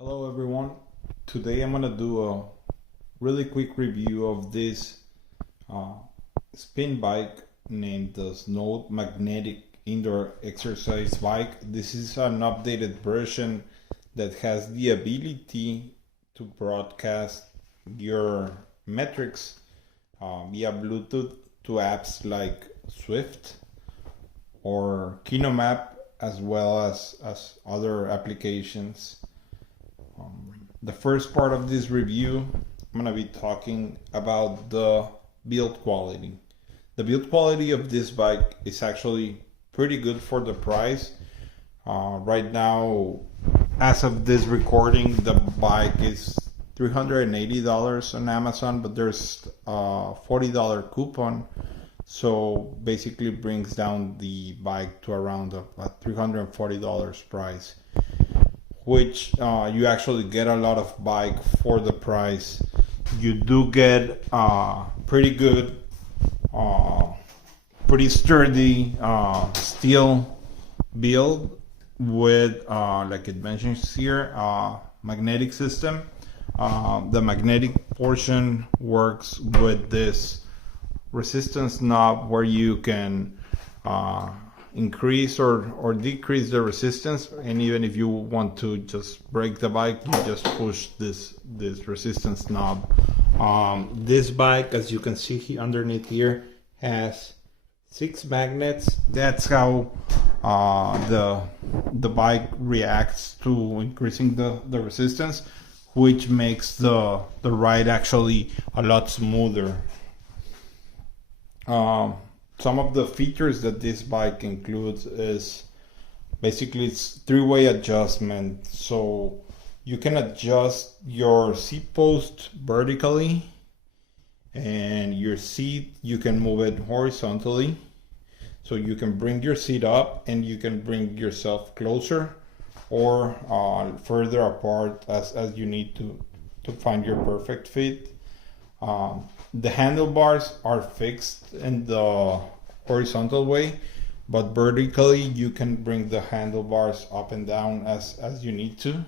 Hello everyone. Today I'm gonna do a really quick review of this uh, spin bike named the Snode Magnetic Indoor Exercise Bike. This is an updated version that has the ability to broadcast your metrics via Bluetooth to apps like Zwift or qDomyos, as well as other applications. The first part of this review, I'm going to be talking about the build quality. The build quality of this bike is actually pretty good for the price. Right now, as of this recording, the bike is $380 on Amazon, but there's a $40 coupon. So basically brings down the bike to around a $340 price, which you actually get a lot of bike for the price. You do get pretty good, pretty sturdy steel build with, like it mentions here, magnetic system. The magnetic portion works with this resistance knob where you can increase or decrease the resistance, and even if you want to just break the bike, you just push this resistance knob. This bike, as you can see underneath here, has 6 magnets. That's how the bike reacts to increasing the resistance, which makes the ride actually a lot smoother. Some of the features that this bike includes is basically it's 3-way adjustment. So you can adjust your seat post vertically, and your seat, you can move it horizontally. So you can bring your seat up and you can bring yourself closer or further apart as you need to find your perfect fit. The handlebars are fixed in the horizontal way, but vertically you can bring the handlebars up and down as you need to.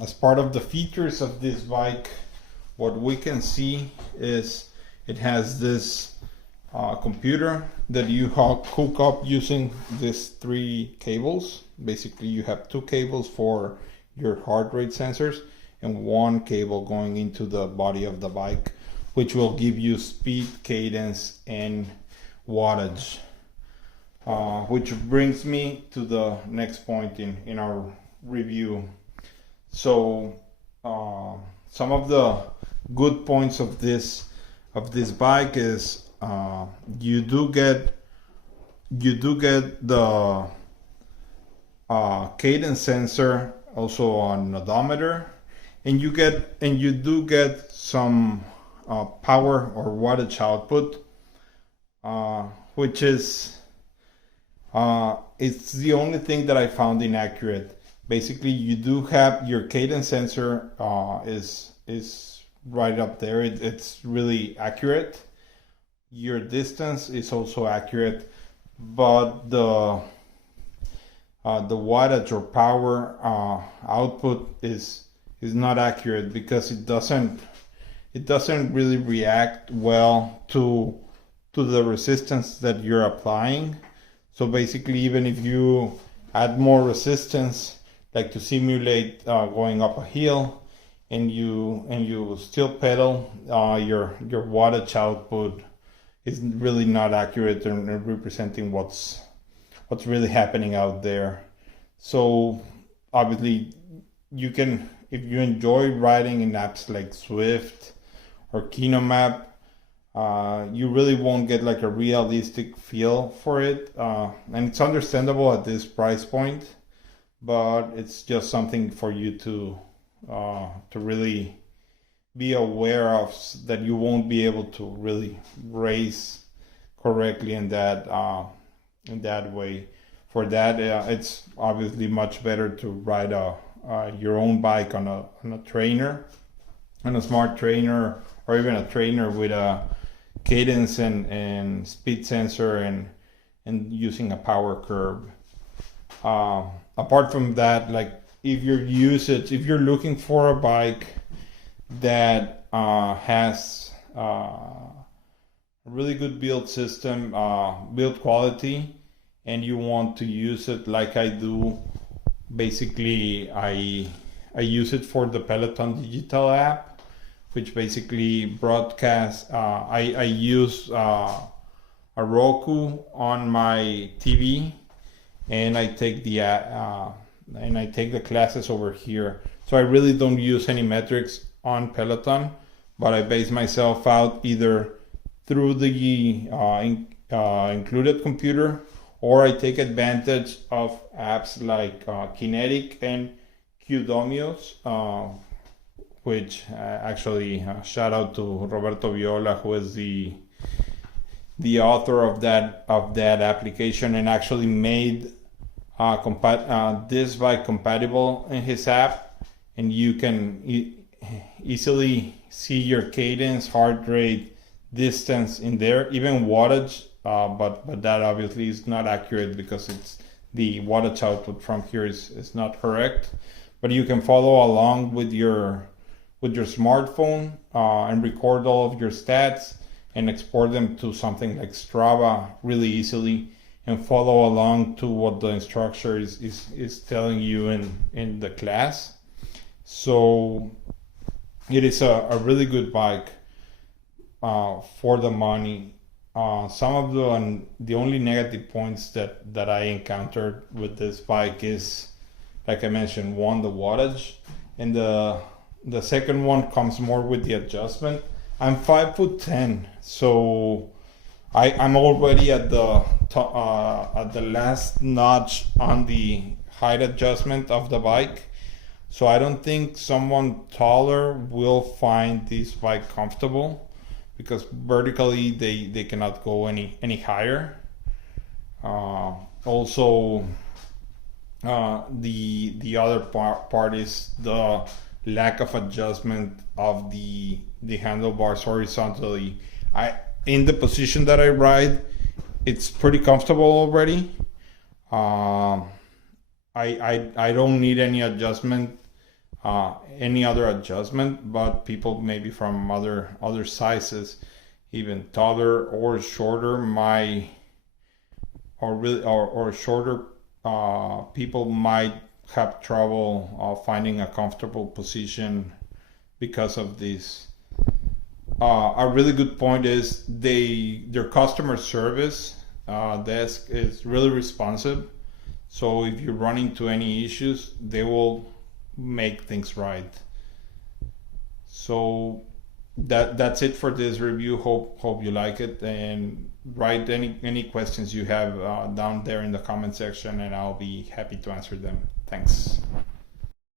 As part of the features of this bike, what we can see is it has this computer that you hook up using these 3 cables. Basically you have 2 cables for your heart rate sensors and 1 cable going into the body of the bike, which will give you speed, cadence, and wattage. Which brings me to the next point in our review. So some of the good points of this bike is you do get the cadence sensor, also on odometer, and you do get some power or wattage output, which is it's the only thing that I found inaccurate. Basically, you do have your cadence sensor is right up there. It's really accurate. Your distance is also accurate, but the wattage or power output is not accurate because it doesn't really react well to the resistance that you're applying. So basically, even if you add more resistance, like to simulate going up a hill, and you still pedal, your wattage output is really not accurate and representing what's really happening out there. So obviously you can, if you enjoy riding in apps like Zwift or qDomyos, you really won't get like a realistic feel for it, and it's understandable at this price point, but it's just something for you to really be aware of, that you won't be able to really race correctly in that way. For that, it's obviously much better to ride your own bike on a trainer, on a smart trainer, or even a trainer with a cadence and speed sensor and using a power curve. apart from that, like if you're looking for a bike that has a really good build system, build quality, and you want to use it like I do, basically I use it for the Peloton digital app, which basically broadcasts. I use a Roku on my TV, and I take the classes over here. So I really don't use any metrics on Peloton, but I base myself out either through the included computer, or I take advantage of apps like Kinetic and qDomyos, which actually shout out to Roberto Viola, who is the author of that application, and actually made this bike compatible in his app, and you can easily see your cadence, heart rate, distance in there, even wattage, but that obviously is not accurate because it's the wattage output from here is not correct. But you can follow along with your smartphone and record all of your stats and export them to something like Strava really easily, and follow along to what the instructor is telling you in the class. So it is a really good bike for the money. Some of the only negative points that I encountered with this bike is, like I mentioned, one, the wattage, and the second one comes more with the adjustment. I'm 5'10", so I'm already at the last notch on the height adjustment of the bike. So I don't think someone taller will find this bike comfortable, because vertically they cannot go any higher. Also, the other part is the lack of adjustment of the handlebars horizontally. In the position that I ride, it's pretty comfortable already. I don't need any adjustment, any other adjustment, but people maybe from other sizes, even taller or shorter, shorter people might have trouble finding a comfortable position because of this. A really good point is their customer service desk is really responsive. So if you run into any issues, they will make things right. So that's it for this review. Hope you like it, and write any questions you have down there in the comment section, and I'll be happy to answer them. Thanks.